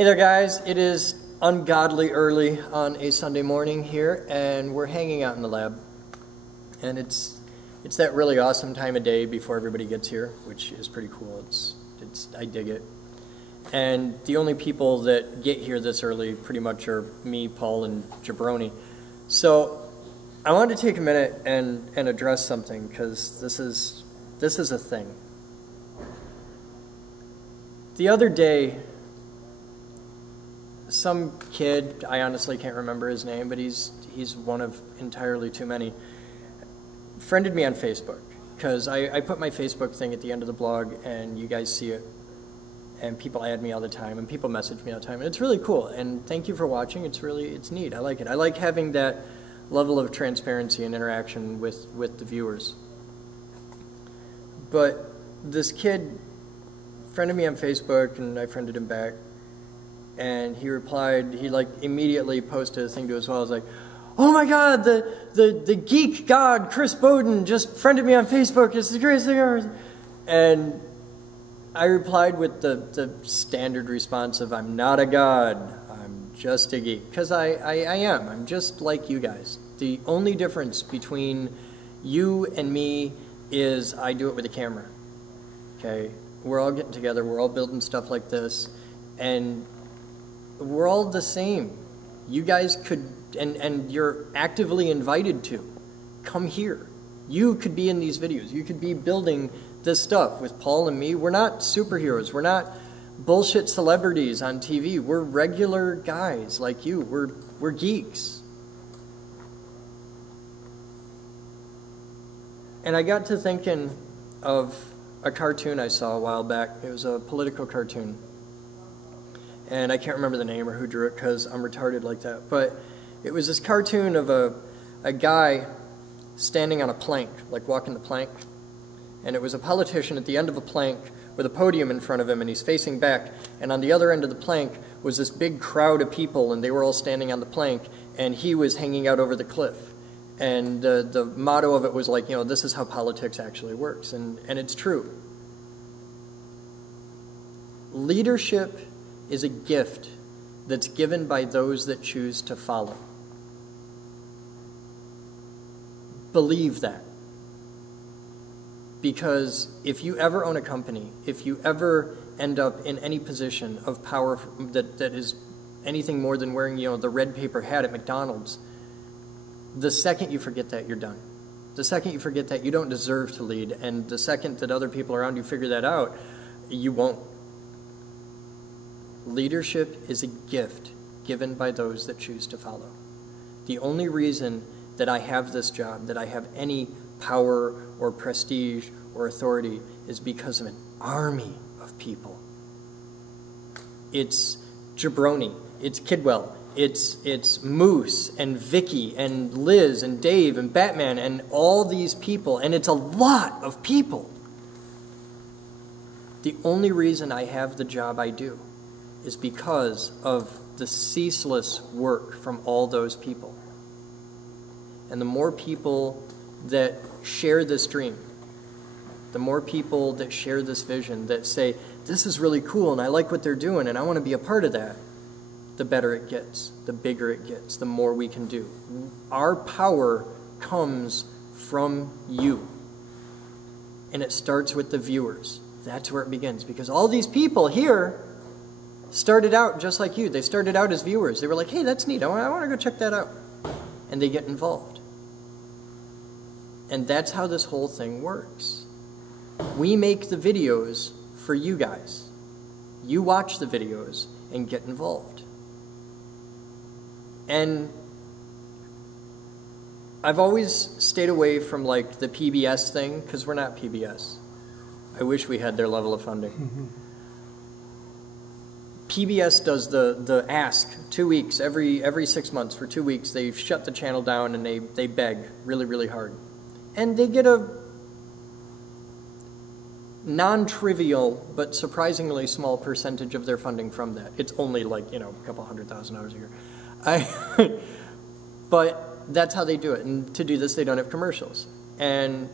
Hey there guys, it is ungodly early on a Sunday morning here and we're hanging out in the lab, and it's that really awesome time of day before everybody gets here, which is pretty cool. I dig it. And the only people that get here this early pretty much are me, Paul, and Jabroni. So I wanted to take a minute and address something, because this is a thing. The other day, some kid, I honestly can't remember his name, but he's one of entirely too many, friended me on Facebook, because I put my Facebook thing at the end of the blog, and you guys see it, and people add me all the time, and people message me all the time, and it's really cool, and thank you for watching. It's neat. I like it. I like having that level of transparency and interaction with the viewers. But this kid friended me on Facebook, and I friended him back. And he replied, he immediately posted a thing to us all. I was like, oh my God, the geek god, Chris Boden, just friended me on Facebook. It's the greatest thing ever. And I replied with the standard response of, I'm not a god, I'm just a geek. Because I am. I'm just like you guys. The only difference between you and me is I do it with a camera. Okay? We're all getting together, we're all building stuff like this, and we're all the same. You guys could, and you're actively invited to, come here. You could be in these videos. You could be building this stuff with Paul and me. We're not superheroes. We're not bullshit celebrities on TV. We're regular guys like you. We're geeks. And I got to thinking of a cartoon I saw a while back. It was a political cartoon. And I can't remember the name or who drew it because I'm retarded like that. But it was this cartoon of a guy standing on a plank, like walking the plank. And it was a politician at the end of a plank with a podium in front of him, and he's facing back. And on the other end of the plank was this big crowd of people, and they were all standing on the plank, and he was hanging out over the cliff. And the motto of it was like, this is how politics actually works. And it's true. Leadership is a gift that's given by those that choose to follow. Believe that. Because if you ever own a company, if you ever end up in any position of power that is anything more than wearing, the red paper hat at McDonald's, the second you forget that, you're done. The second you forget that, you don't deserve to lead, and the second that other people around you figure that out, you won't. Leadership is a gift given by those that choose to follow. The only reason that I have this job, that I have any power or prestige or authority, is because of an army of people. It's Jabroni, it's Kidwell, it's Moose and Vicky and Liz and Dave and Batman and all these people, and it's a lot of people. The only reason I have the job I do is because of the ceaseless work from all those people. And the more people that share this dream, the more people that share this vision, that say, this is really cool and I like what they're doing and I want to be a part of that, the better it gets, the bigger it gets, the more we can do. Our power comes from you. And it starts with the viewers. That's where it begins, because all these people here started out just like you. They started out as viewers. They were like, hey, that's neat. I want to go check that out. And they get involved. And that's how this whole thing works. We make the videos for you guys. You watch the videos and get involved. And I've always stayed away from the PBS thing, because we're not PBS. I wish we had their level of funding. PBS does the ask 2 weeks, every 6 months for 2 weeks. They shut the channel down and they beg really, really hard. And they get a non-trivial but surprisingly small percentage of their funding from that. It's only a couple $100,000 a year. But that's how they do it. And to do this, they don't have commercials. And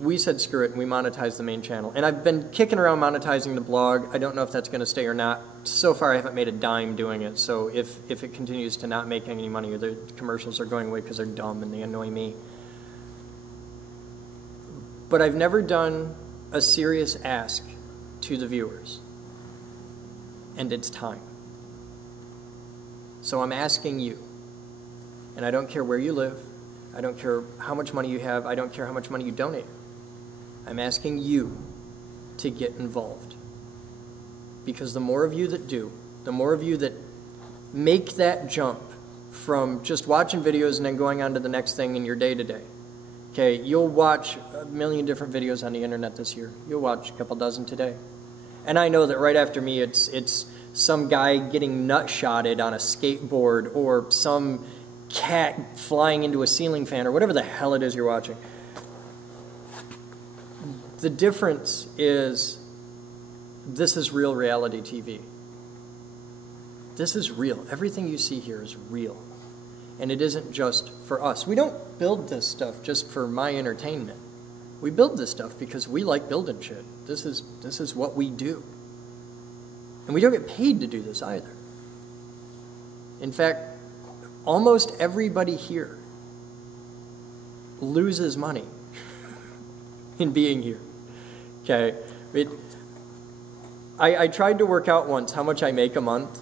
we said screw it and we monetized the main channel. And I've been kicking around monetizing the blog. I don't know if that's going to stay or not. So far I haven't made a dime doing it, so if it continues to not make any money or the commercials are going away because they're dumb and they annoy me. But I've never done a serious ask to the viewers. And it's time. So I'm asking you, and I don't care where you live, I don't care how much money you have, I don't care how much money you donate. I'm asking you to get involved. Because the more of you that do, the more of you that make that jump from just watching videos and then going on to the next thing in your day-to-day. Okay, you'll watch a million different videos on the internet this year. You'll watch a couple dozen today. And I know that right after me, it's some guy getting nut-shotted on a skateboard or some cat flying into a ceiling fan or whatever the hell it is you're watching. The difference is this is real reality TV. This is real. Everything you see here is real. And it isn't just for us. We don't build this stuff just for my entertainment. We build this stuff because we like building shit. This is what we do. And we don't get paid to do this either. In fact, almost everybody here loses money in being here. Okay? I tried to work out once how much I make a month.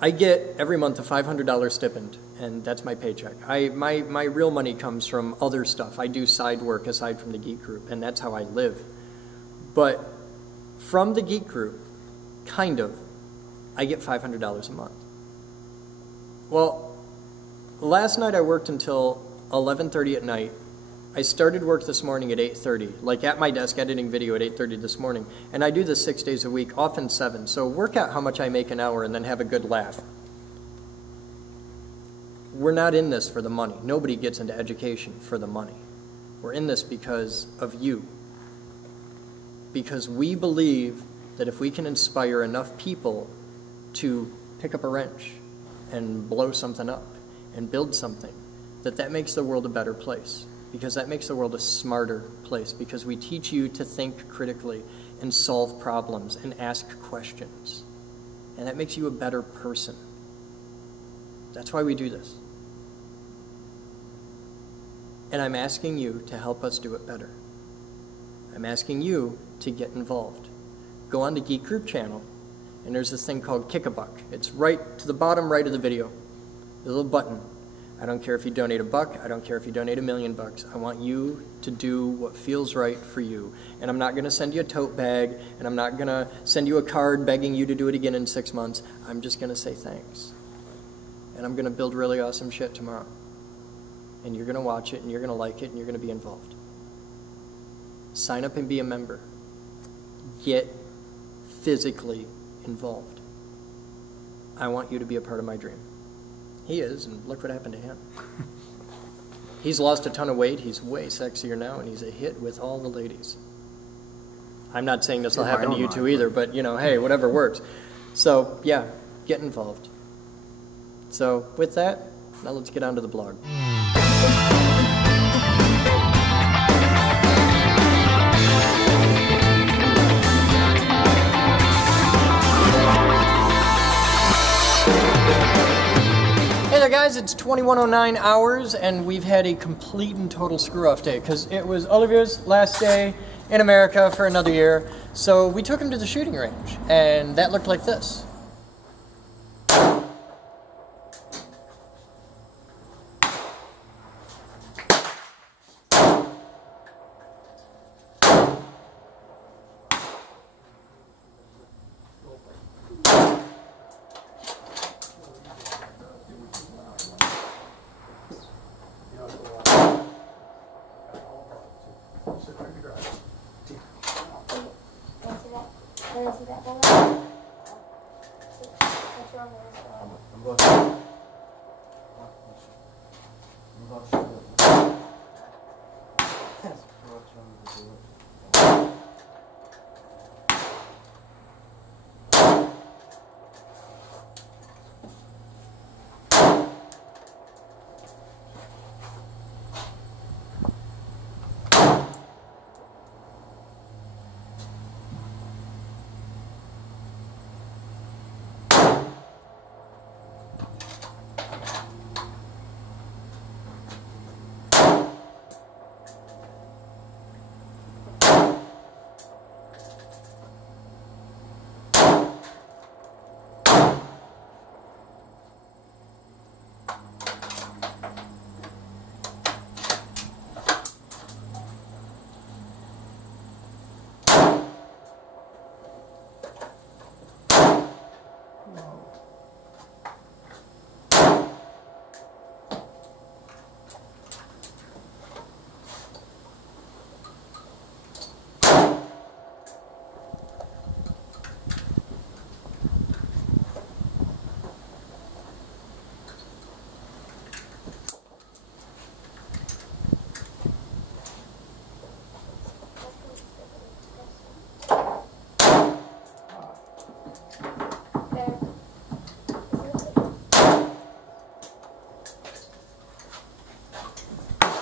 I get every month a $500 stipend, and that's my paycheck. My real money comes from other stuff. I do side work aside from the Geek Group, and that's how I live. But from the Geek Group, kind of, I get $500 a month. Well, last night I worked until 11:30 at night. I started work this morning at 8:30, like at my desk editing video at 8:30 this morning. And I do this 6 days a week, often 7. So work out how much I make an hour and then have a good laugh. We're not in this for the money. Nobody gets into education for the money. We're in this because of you. Because we believe that if we can inspire enough people to pick up a wrench and blow something up and build something, that makes the world a better place. Because that makes the world a smarter place. Because we teach you to think critically and solve problems and ask questions. And that makes you a better person. That's why we do this. And I'm asking you to help us do it better. I'm asking you to get involved. Go on the Geek Group channel, and there's this thing called Kick a Buck. It's right to the bottom right of the video. There's a little button. I don't care if you donate $1. I don't care if you donate $1 million. I want you to do what feels right for you. And I'm not going to send you a tote bag, and I'm not going to send you a card begging you to do it again in 6 months. I'm just going to say thanks. And I'm going to build really awesome shit tomorrow. And you're going to watch it, and you're going to like it, and you're going to be involved. Sign up and be a member. Get physically involved. I want you to be a part of my dream. He is, and look what happened to him. He's lost a ton of weight. He's way sexier now, and he's a hit with all the ladies. I'm not saying this will happen to you two either, but, you know, hey, whatever works. So, yeah, get involved. So, with that, now let's get on to the blog. Hey there guys, it's 21:09 hours and we've had a complete and total screw-off day because it was Olivier's last day in America for another year. So we took him to the shooting range and that looked like this.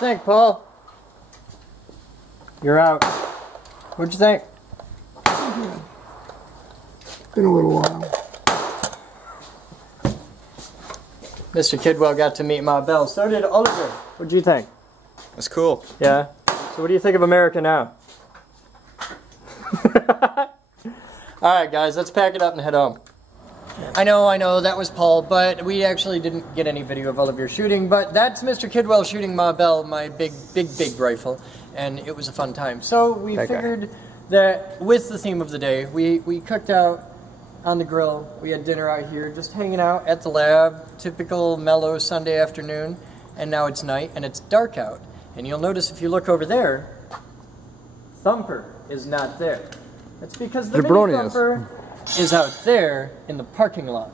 think, Paul? You're out. What'd you think? Been a little while. Mr. Kidwell got to meet Ma Bell. So did Oliver. What'd you think? That's cool. Yeah? So what do you think of America now? Alright guys, let's pack it up and head home. I know, that was Paul, but we actually didn't get any video of Oliver shooting, but that's Mr. Kidwell shooting Ma Bell, my big rifle, and it was a fun time. So we figured that with the theme of the day, we cooked out on the grill. We had dinner out here, just hanging out at the lab, typical mellow Sunday afternoon, and now it's night and it's dark out. And you'll notice if you look over there, Thumper is not there. That's because the mini Thumper is out there in the parking lot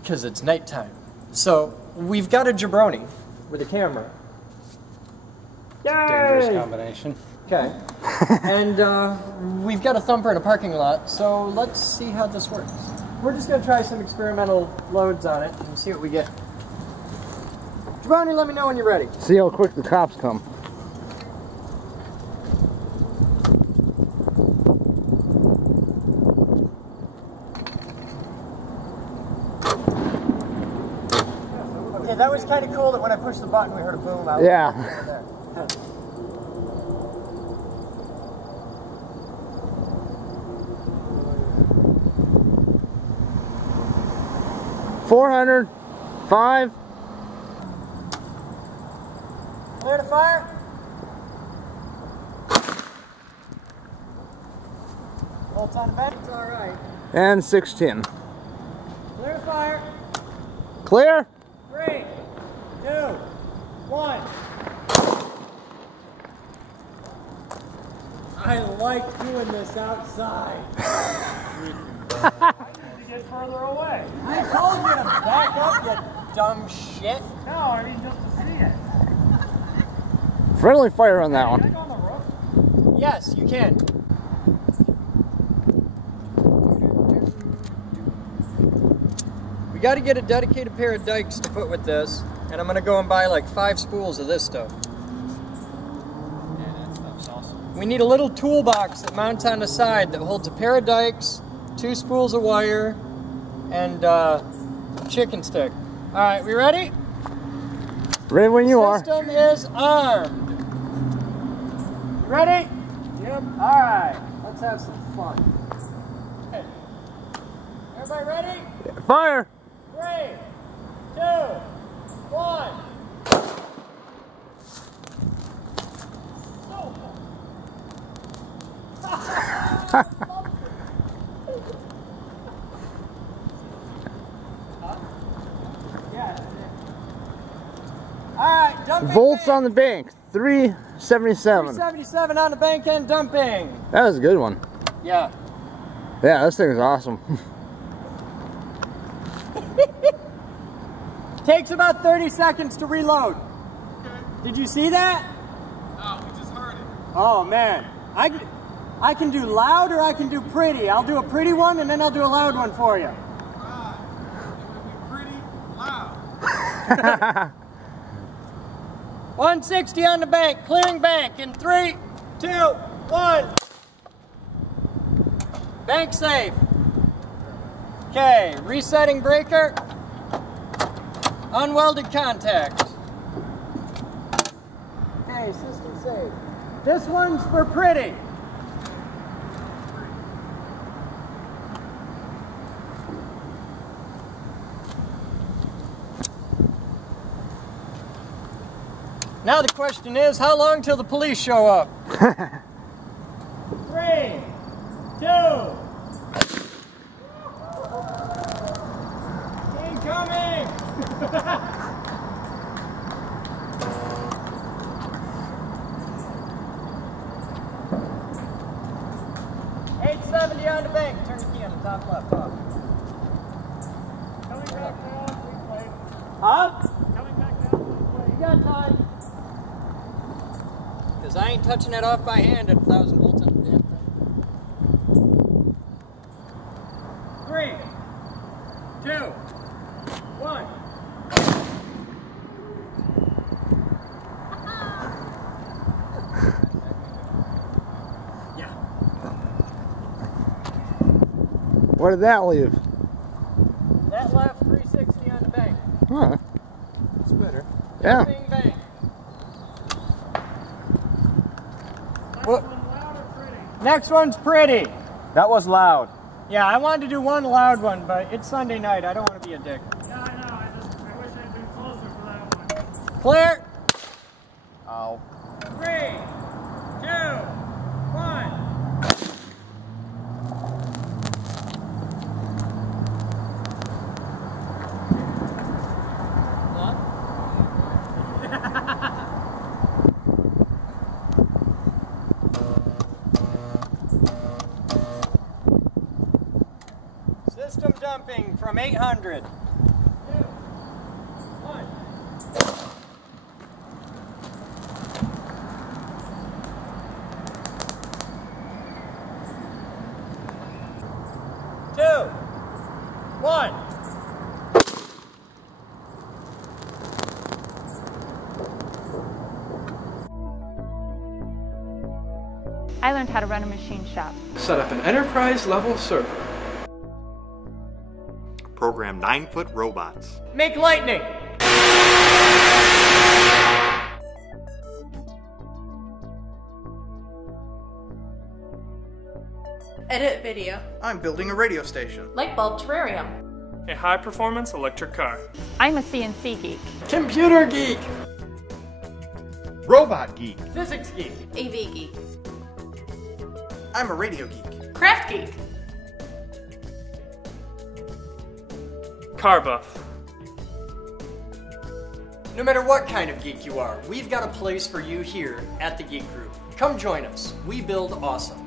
because it's nighttime. So we've got a jabroni with a camera. Yay! Dangerous combination. Okay. And we've got a Thumper in a parking lot, so let's see how this works. We're just going to try some experimental loads on it and see what we get. Jabroni, let me know when you're ready. See how quick the cops come. Okay, that was kind of cool that when I pushed the button we heard a boom out. Yeah. There. 400, 5. Clear to fire. Bolts on the bed. It's all right. And 610. Clear to fire. Clear. 3, 2, 1. I like doing this outside. Get further away. I told you to back up, you dumb shit. No, I mean just to see it. Friendly fire on that one. Can I go on the roof? Yes, you can. We got to get a dedicated pair of dikes to put with this, and I'm going to go and buy like 5 spools of this stuff. Yeah, that stuff's awesome. We need a little toolbox that mounts on the side that holds a pair of dikes, 2 spools of wire, and a chicken stick. All right, we ready? Ready when you are. System is armed. Ready? Yep. All right, let's have some fun. Okay. Everybody ready? Fire. 3, 2, 1. Alright, dumping. Volts bank. on the bank. 377. 377 on the bank end dumping. That was a good one. Yeah. Yeah, this thing is awesome. Takes about 30 seconds to reload. Okay. Did you see that? No, we just heard it. Oh man. I can do loud or I can do pretty. I'll do a pretty one and then I'll do a loud one for you. Right. It would be pretty loud. 160 on the bank, clearing bank in 3, 2, 1. Bank safe. Okay, resetting breaker. Unwelded contact. Okay, system safe. This one's for pretty. Now the question is, how long till the police show up? 3, 2. Incoming! 870 on the bank. Turn the key on the top left off. Coming back down, please wait. Huh? Coming back down, please wait. You got time. Because I ain't touching that off by hand at 1,000 volts on the damn thing. 3, 2, 1. Where did that leave? That left 360 on the bank. Huh. It's better. Yeah. Bing, bang. Next one's pretty. That was loud. Yeah, I wanted to do one loud one, but it's Sunday night. I don't want to be a dick. Yeah, I know. I wish I'd been closer for that one. Clear. Ow. 3, 2, 1. System dumping from 800. 2, 1. Two, one. I learned how to run a machine shop. Set up an enterprise-level server. Program 9-foot robots. Make lightning. Edit video. I'm building a radio station. Light bulb terrarium. A high-performance electric car. I'm a CNC geek. Computer geek. Robot geek. Physics geek. AV geek. I'm a radio geek. Craft geek. Car buff. No matter what kind of geek you are, we've got a place for you here at the Geek Group. Come join us. We build awesome.